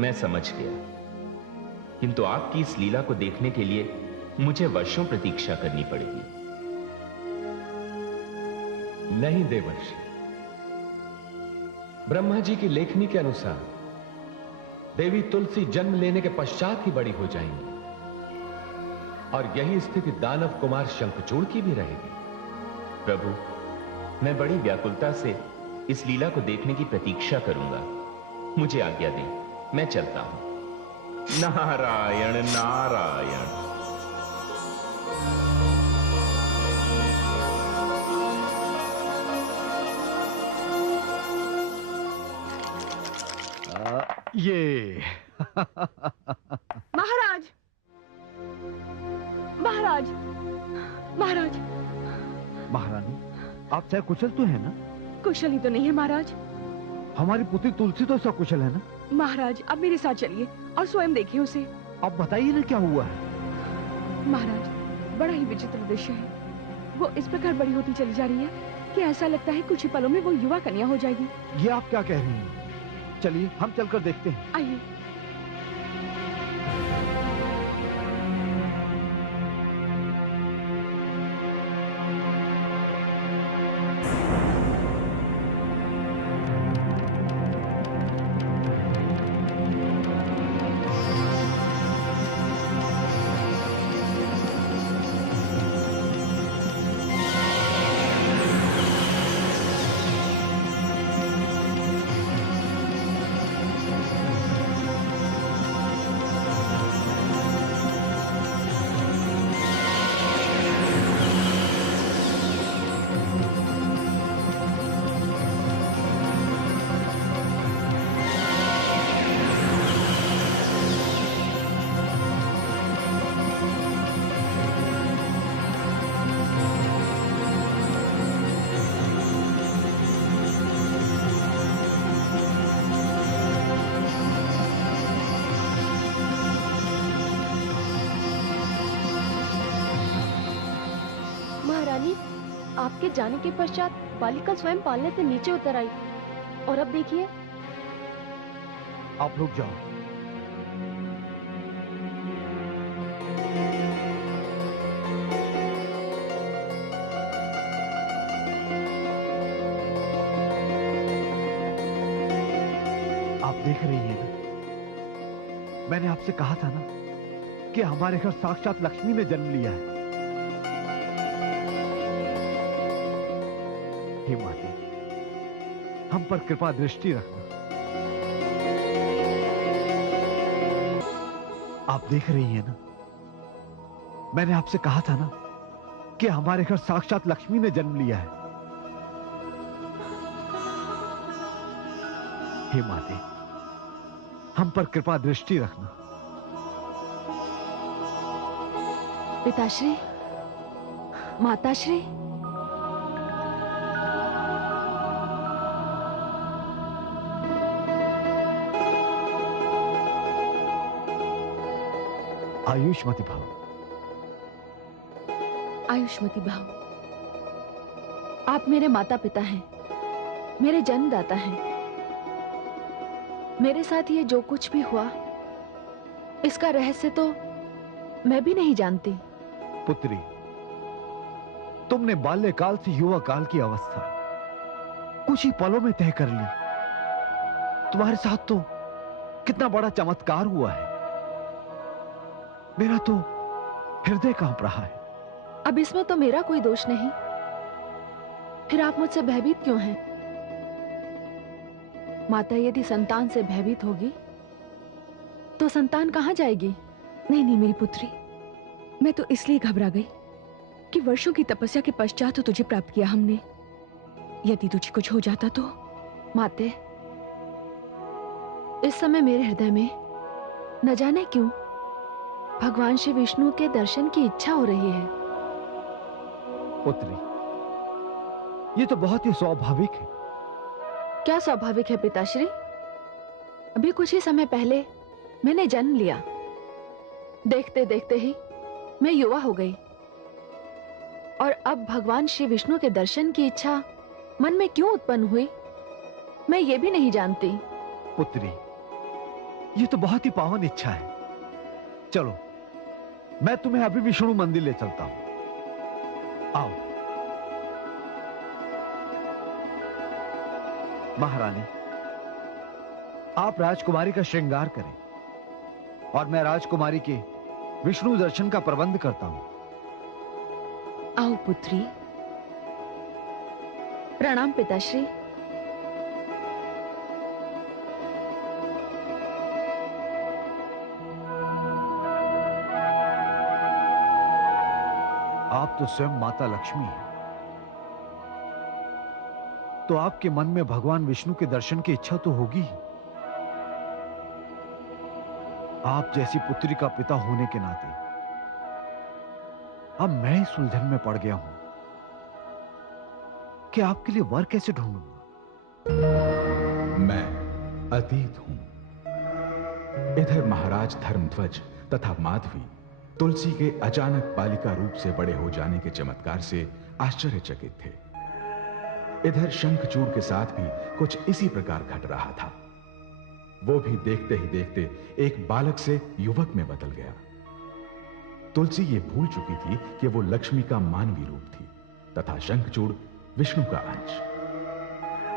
मैं समझ गया, किंतु आपकी इस लीला को देखने के लिए मुझे वर्षों प्रतीक्षा करनी पड़ेगी। नहीं देवर्षि, ब्रह्मा जी की लेखनी के अनुसार देवी तुलसी जन्म लेने के पश्चात ही बड़ी हो जाएंगी, और यही स्थिति दानव कुमार शंखचूड़ की भी रहेगी। प्रभु, मैं बड़ी व्याकुलता से इस लीला को देखने की प्रतीक्षा करूंगा। मुझे आज्ञा दें, मैं चलता हूं। नारायण नारायण। ये महाराज, महाराज, महाराज। महारानी, आप चाहे कुशल तो है ना? कुशल ही तो नहीं है महाराज। हमारी पुत्री तुलसी तो सकुशल है ना? महाराज अब मेरे साथ चलिए और स्वयं देखिए उसे। अब बताइए ना क्या हुआ है। महाराज बड़ा ही विचित्र दृश्य है। वो इस प्रकार बड़ी होती चली जा रही है कि ऐसा लगता है कुछ ही पलों में वो युवा कन्या हो जाएगी। ये आप क्या कह रही हैं? चलिए हम चलकर देखते हैं। आइए। आपके जाने के पश्चात बालिका स्वयं पालने से नीचे उतर आई और अब देखिए। आप रुक जाओ। आप देख रही हैं ना, मैंने आपसे कहा था ना कि हमारे घर साक्षात लक्ष्मी ने जन्म लिया है। हे माते, हम पर कृपा दृष्टि रखना। आप देख रही हैं ना, मैंने आपसे कहा था ना कि हमारे घर साक्षात लक्ष्मी ने जन्म लिया है। हे माते, हम पर कृपा दृष्टि रखना। पिताश्री, माताश्री, आयुष्मती भाव। आयुष्मती भाव। आप मेरे माता पिता हैं, मेरे जन्मदाता हैं। मेरे साथ ये जो कुछ भी हुआ, इसका रहस्य तो मैं भी नहीं जानती। पुत्री, तुमने बाल्यकाल से युवा काल की अवस्था कुछ ही पलों में तय कर ली। तुम्हारे साथ तो कितना बड़ा चमत्कार हुआ है। मेरा तो हृदय कांप रहा है। अब इसमें तो मेरा कोई दोष नहीं, फिर आप मुझसे भयभीत क्यों हैं? माता यदि संतान से भयभीत होगी तो संतान कहां जाएगी? नहीं नहीं मेरी पुत्री, मैं तो इसलिए घबरा गई कि वर्षों की तपस्या के पश्चात तो तुझे प्राप्त किया हमने। यदि तुझे कुछ हो जाता तो। माते, इस समय मेरे हृदय में न जाने क्यों भगवान श्री विष्णु के दर्शन की इच्छा हो रही है। पुत्री, ये तो बहुत ही स्वाभाविक है। क्या स्वाभाविक है पिताश्री? अभी कुछ ही समय पहले मैंने जन्म लिया, देखते देखते ही मैं युवा हो गई, और अब भगवान श्री विष्णु के दर्शन की इच्छा मन में क्यों उत्पन्न हुई, मैं ये भी नहीं जानती। पुत्री, ये तो बहुत ही पावन इच्छा है। चलो, मैं तुम्हें अभी विष्णु मंदिर ले चलता हूं। आओ। महारानी, आप राजकुमारी का श्रृंगार करें और मैं राजकुमारी के विष्णु दर्शन का प्रबंध करता हूं। आओ पुत्री। प्रणाम पिताश्री। आप तो स्वयं माता लक्ष्मी हैं, तो आपके मन में भगवान विष्णु के दर्शन की इच्छा तो होगी ही। आप जैसी पुत्री का पिता होने के नाते अब मैं इस उलझन में पड़ गया हूं कि आपके लिए वर कैसे ढूंढूंगा। मैं अतीत हूं, इधर महाराज धर्मध्वज तथा माधवी तुलसी के अचानक बालिका रूप से बड़े हो जाने के चमत्कार से आश्चर्यचकित थे। इधर शंखचूड़ के साथ भी कुछ इसी प्रकार घट रहा था। वो भी देखते ही देखते एक बालक से युवक में बदल गया। तुलसी ये भूल चुकी थी कि वो लक्ष्मी का मानवी रूप थी तथा शंखचूड़ विष्णु का अंश।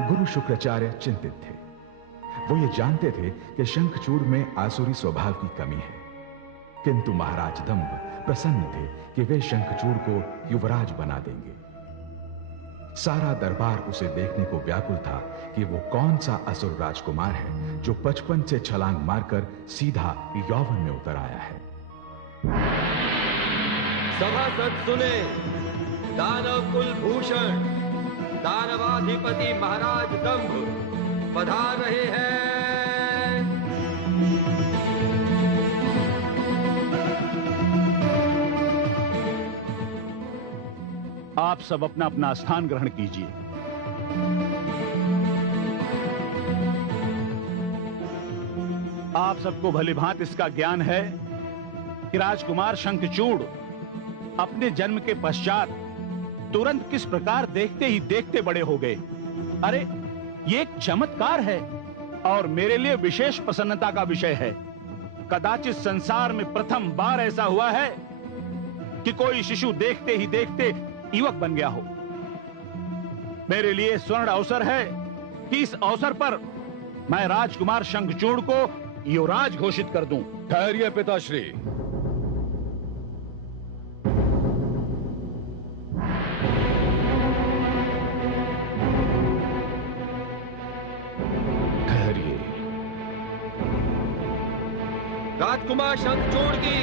गुरु शुक्राचार्य चिंतित थे। वो ये जानते थे कि शंखचूड़ में आसुरी स्वभाव की कमी है, किंतु महाराज दंभ प्रसन्न थे कि वे शंखचूड़ को युवराज बना देंगे। सारा दरबार उसे देखने को व्याकुल था कि वो कौन सा असुर राजकुमार है जो बचपन से छलांग मारकर सीधा यौवन में उतर आया है। सभासद सुने, दानव कुल भूषण दानवाधिपति महाराज दंभ पधार रहे हैं। आप सब अपना अपना स्थान ग्रहण कीजिए। आप सबको भलीभांति इसका ज्ञान है कि राजकुमार शंखचूड़ अपने जन्म के पश्चात तुरंत किस प्रकार देखते ही देखते बड़े हो गए। अरे ये एक चमत्कार है और मेरे लिए विशेष प्रसन्नता का विषय है। कदाचित संसार में प्रथम बार ऐसा हुआ है कि कोई शिशु देखते ही देखते युवक बन गया हो। मेरे लिए स्वर्ण अवसर है कि इस अवसर पर मैं राजकुमार शंखचूड़ को युवराज घोषित कर दूं। ठहरिए पिताश्री। ठहरिए। राजकुमार शंखचूड़ की,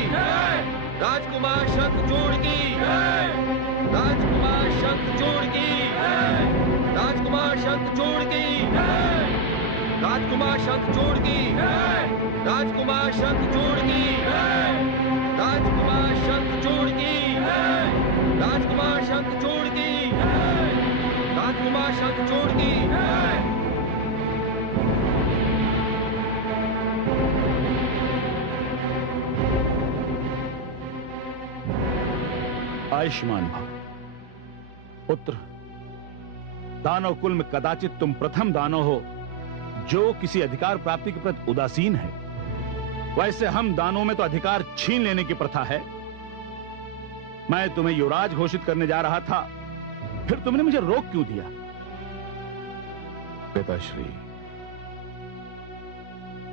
राजकुमार शंखचूड़ की, राजकुमार शंखचूड़ की, राजकुमार शंखचूड़ की, राजकुमार शंखचूड़ की, राजकुमार शंखचूड़ की, राजकुमार शंखचूड़ की, राजकुमार शंखचूड़ की, राजकुमार शंखचूड़ की। आयुष्मान भव। पुत्र, दानव कुल में कदाचित तुम प्रथम दानव हो जो किसी अधिकार प्राप्ति के प्रति उदासीन है। वैसे हम दानवों में तो अधिकार छीन लेने की प्रथा है। मैं तुम्हें युवराज घोषित करने जा रहा था, फिर तुमने मुझे रोक क्यों दिया? पिताश्री,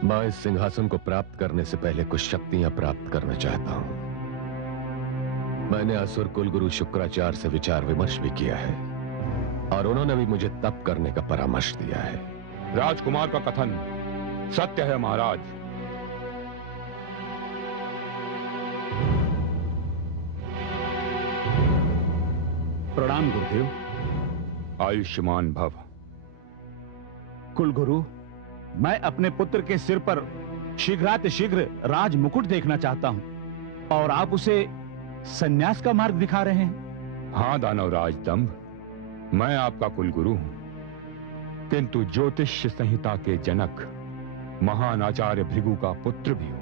मैं इस सिंहासन को प्राप्त करने से पहले कुछ शक्तियां प्राप्त करना चाहता हूं। मैंने असुर कुलगुरु शुक्राचार्य से विचार विमर्श भी किया है और उन्होंने भी मुझे तप करने का परामर्श दिया है। राजकुमार का कथन सत्य है महाराज। प्रणाम गुरुदेव। आयुष्मान भव। कुलगुरु, मैं अपने पुत्र के सिर पर शीघ्रातिशीघ्र राज मुकुट देखना चाहता हूं और आप उसे संन्यास का मार्ग दिखा रहे हैं। हाँ दानवराज दंभ, मैं आपका कुलगुरु हूं, किंतु ज्योतिष संहिता के जनक महान आचार्य भृगु का पुत्र भी हूं।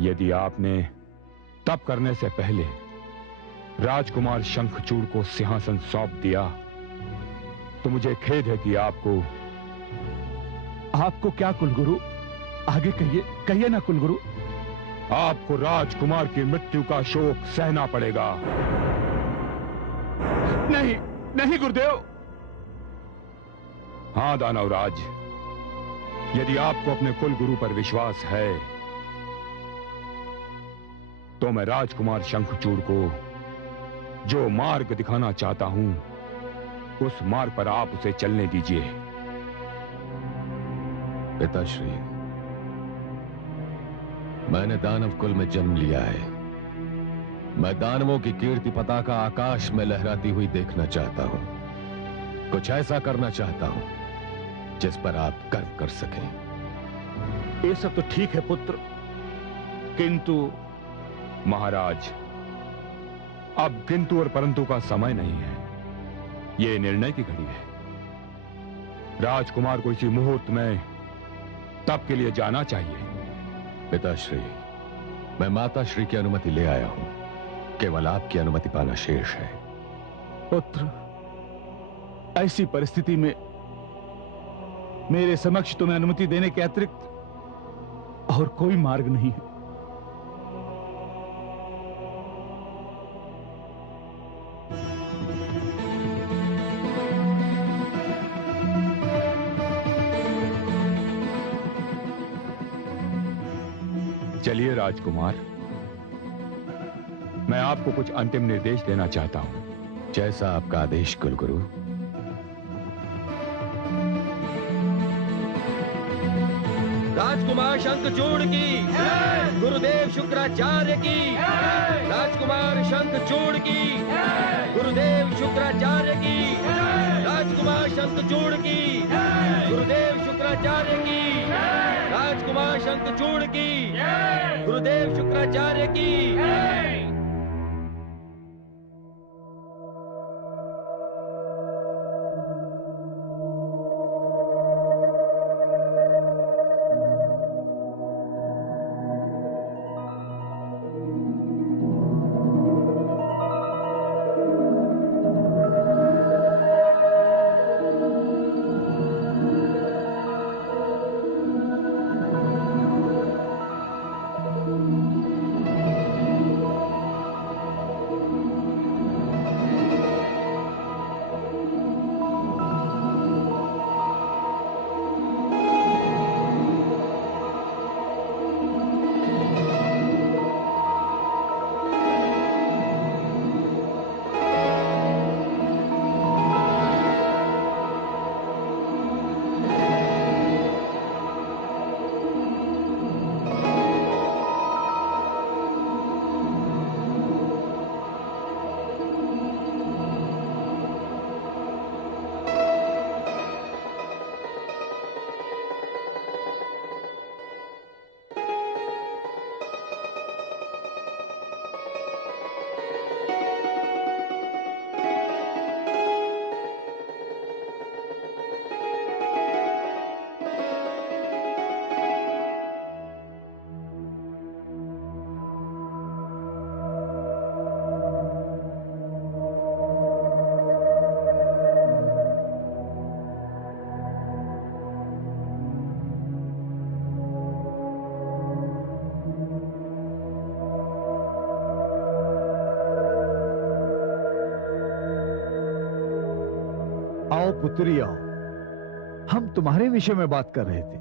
यदि आपने तप करने से पहले राजकुमार शंखचूड़ को सिंहासन सौंप दिया तो मुझे खेद है कि आपको क्या कुलगुरु? आगे कहिए, कहिए ना कुलगुरु। आपको राजकुमार की मृत्यु का शोक सहना पड़ेगा। नहीं, नहीं गुरुदेव। हाँ दानवराज, यदि आपको अपने कुलगुरु पर विश्वास है तो मैं राजकुमार शंखचूड़ को जो मार्ग दिखाना चाहता हूं उस मार्ग पर आप उसे चलने दीजिए। पिताश्री, मैंने दानव कुल में जन्म लिया है। मैं दानवों की कीर्ति पताका आकाश में लहराती हुई देखना चाहता हूं। कुछ ऐसा करना चाहता हूं जिस पर आप गर्व कर सकें। ये सब तो ठीक है पुत्र, किंतु महाराज, अब किंतु और परंतु का समय नहीं है। यह निर्णय की घड़ी है। राजकुमार को इसी मुहूर्त में तब के लिए जाना चाहिए। पिताश्री, मैं माताश्री की अनुमति ले आया हूं। केवल आपकी अनुमति पाना शेष है। पुत्र, ऐसी परिस्थिति में मेरे समक्ष तुम्हें अनुमति देने के अतिरिक्त और कोई मार्ग नहीं है। चलिए राजकुमार, मैं आपको कुछ अंतिम निर्देश देना चाहता हूं। जैसा आपका आदेश कुलगुरु। राजकुमार शंखचूड़ की, गुरुदेव शुक्राचार्य की, राजकुमार शंखचूड़ की, गुरुदेव शुक्राचार्य की, राजकुमार शंखचूड़ की, गुरुदेव शुक्राचार्य की, राजकुमार शंखचूड़ की, गुरुदेव शुक्राचार्य की। आओ पुत्री आओ, हम तुम्हारे विषय में बात कर रहे थे।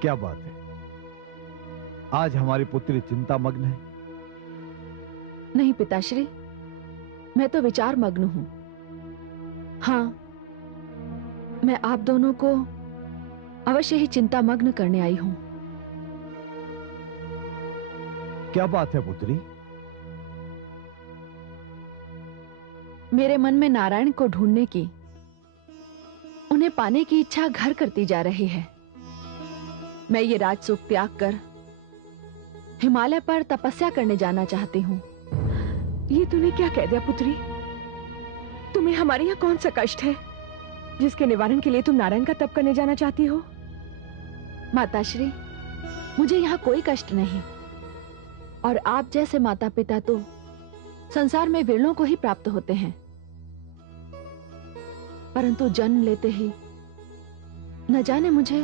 क्या बात है, आज हमारी पुत्री चिंतामग्न है? नहीं पिताश्री, मैं तो विचार मग्न हूं। हाँ, मैं आप दोनों को अवश्य ही चिंतामग्न करने आई हूं। क्या बात है पुत्री? मेरे मन में नारायण को ढूंढने की, उन्हें पाने की इच्छा घर करती जा रही है। मैं ये राजसुख त्याग कर हिमालय पर तपस्या करने जाना चाहती हूँ। ये तूने क्या कह दिया पुत्री? तुम्हें हमारे यहाँ कौन सा कष्ट है जिसके निवारण के लिए तुम नारायण का तप करने जाना चाहती हो? माताश्री, मुझे यहाँ कोई कष्ट नहीं, और आप जैसे माता पिता तो संसार में विरलों को ही प्राप्त होते हैं, परंतु जन्म लेते ही न जाने मुझे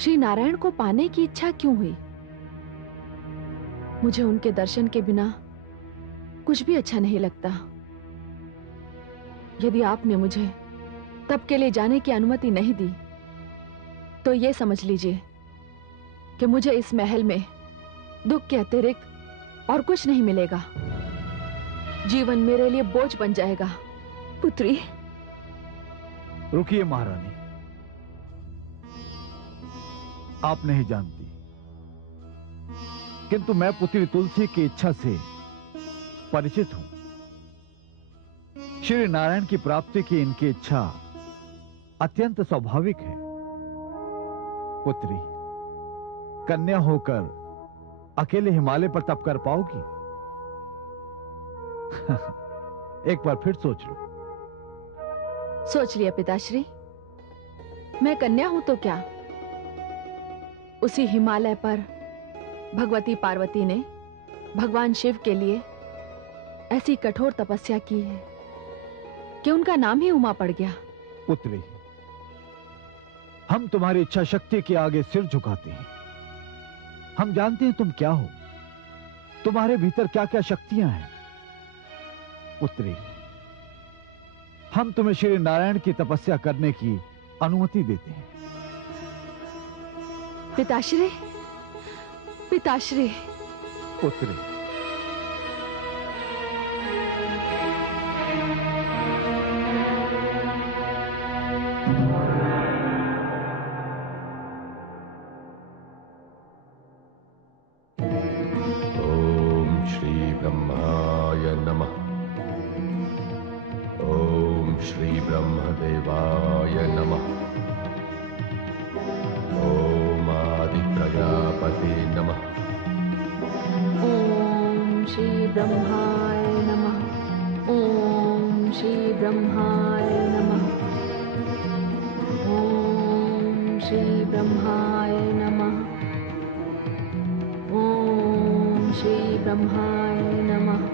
श्री नारायण को पाने की इच्छा क्यों हुई। मुझे उनके दर्शन के बिना कुछ भी अच्छा नहीं लगता। यदि आपने मुझे तप के लिए जाने की अनुमति नहीं दी, तो यह समझ लीजिए कि मुझे इस महल में दुख के अतिरिक्त और कुछ नहीं मिलेगा। जीवन मेरे लिए बोझ बन जाएगा। पुत्री, रुकिए महारानी, आप नहीं जानती, किंतु मैं पुत्री तुलसी की इच्छा से परिचित हूं। श्री नारायण की प्राप्ति की इनकी इच्छा अत्यंत स्वाभाविक है। पुत्री, कन्या होकर अकेले हिमालय पर तप कर पाओगी? एक बार फिर सोच लो। सोच लिया पिताश्री। मैं कन्या हूं तो क्या, उसी हिमालय पर भगवती पार्वती ने भगवान शिव के लिए ऐसी कठोर तपस्या की है कि उनका नाम ही उमा पड़ गया। पुत्री, हम तुम्हारी इच्छा शक्ति के आगे सिर झुकाते हैं। हम जानते हैं तुम क्या हो, तुम्हारे भीतर क्या क्या शक्तियां हैं। पुत्री, हम तुम्हें श्री नारायण की तपस्या करने की अनुमति देते हैं। पिताश्री, पिताश्री। पुत्री, ब्रह्मदेवाय नमः। ओम आदि प्रजापते नमः। ओम श्री ब्रह्माय नमः। ओम श्री ब्रह्माय नमः। ओम श्री ब्रह्माय नमः। ओम श्री ब्रह्माय नमः।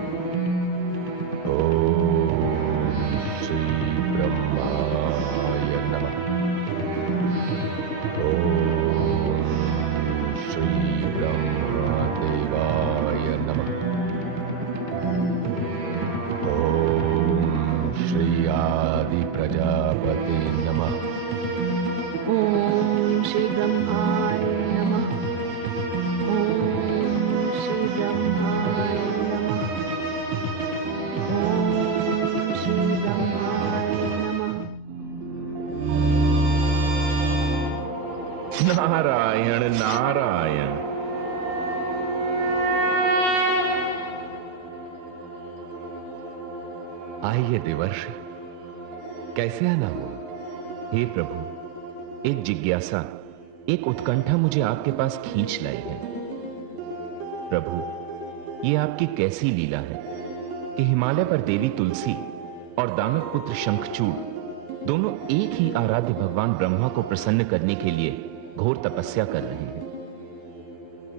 प्रजापते नमः। ओम श्री ब्रह्माय नमः। ओम श्री ब्रह्माय नमः। ओम श्री ब्रह्माय नमः। नारायण नारायण। आइए देवर्षि, कैसे आना हो? हे प्रभु, एक जिज्ञासा, एक उत्कंठा मुझे आपके पास खींच लाई है। प्रभु, ये आपकी कैसी लीला है कि हिमालय पर देवी तुलसी और दानव पुत्र शंखचूड़ दोनों एक ही आराध्य भगवान ब्रह्मा को प्रसन्न करने के लिए घोर तपस्या कर रहे हैं।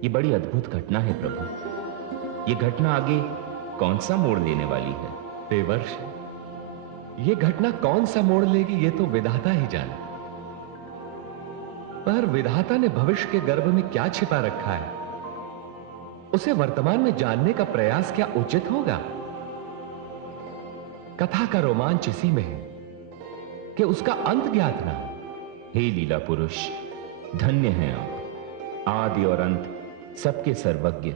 ये बड़ी अद्भुत घटना है प्रभु। ये घटना आगे कौन सा मोड़ लेने वाली है? देवर्षि, ये घटना कौन सा मोड़ लेगी ये तो विधाता ही जाने। पर विधाता ने भविष्य के गर्भ में क्या छिपा रखा है, उसे वर्तमान में जानने का प्रयास क्या उचित होगा? कथा का रोमांच इसी में है कि उसका अंत ज्ञात ना हो। हे लीला पुरुष, धन्य हैं आप, आदि और अंत सबके सर्वज्ञ,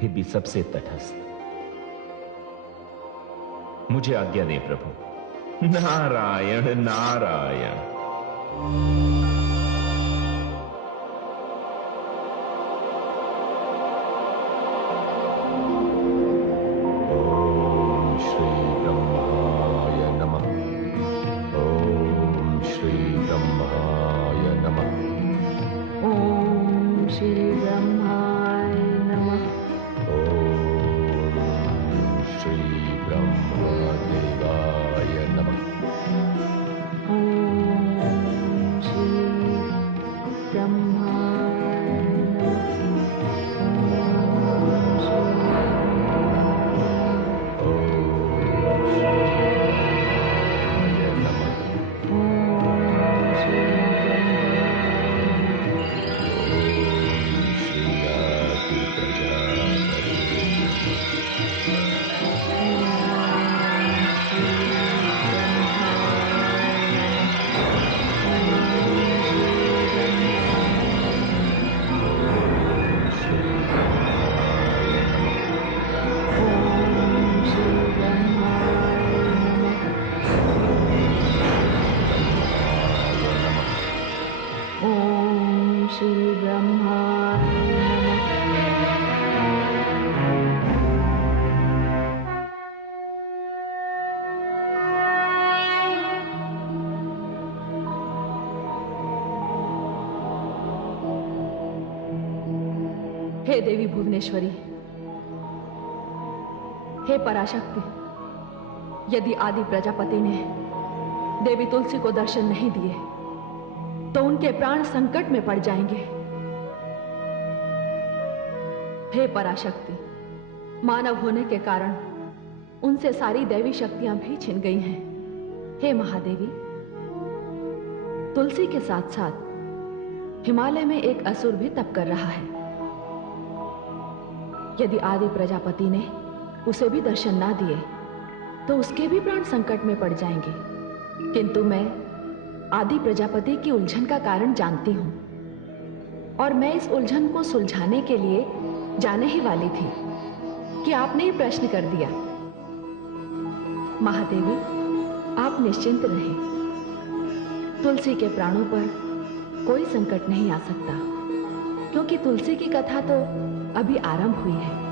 फिर भी सबसे तटस्थ। मुझे आज्ञा दे प्रभु। नारायण नारायण। ओम श्री ब्रह्माय नमः। ओम श्री ब्रह्माय नमः। ओम श्री ब्रह्माय नमः। ओम श्री ब्रह्मदेवाय नमः। ओम श्री हे देवी भुवनेश्वरी, हे पराशक्ति, यदि आदि प्रजापति ने देवी तुलसी को दर्शन नहीं दिए तो उनके प्राण संकट में पड़ जाएंगे। हे पराशक्ति, मानव होने के कारण उनसे सारी दैवी शक्तियां भी छिन गई हैं। हे महादेवी, तुलसी के साथ साथ हिमालय में एक असुर भी तप कर रहा है। यदि आदि प्रजापति ने उसे भी दर्शन ना दिए तो उसके भी प्राण संकट में पड़ जाएंगे। किंतु मैं आदि प्रजापति की उलझन का कारण जानती हूं और मैं इस उलझन को सुलझाने के लिए जाने ही वाली थी कि आपने ही प्रश्न कर दिया। महादेवी, आप निश्चिंत रहे, तुलसी के प्राणों पर कोई संकट नहीं आ सकता, क्योंकि तुलसी की कथा तो अभी आरंभ हुई है।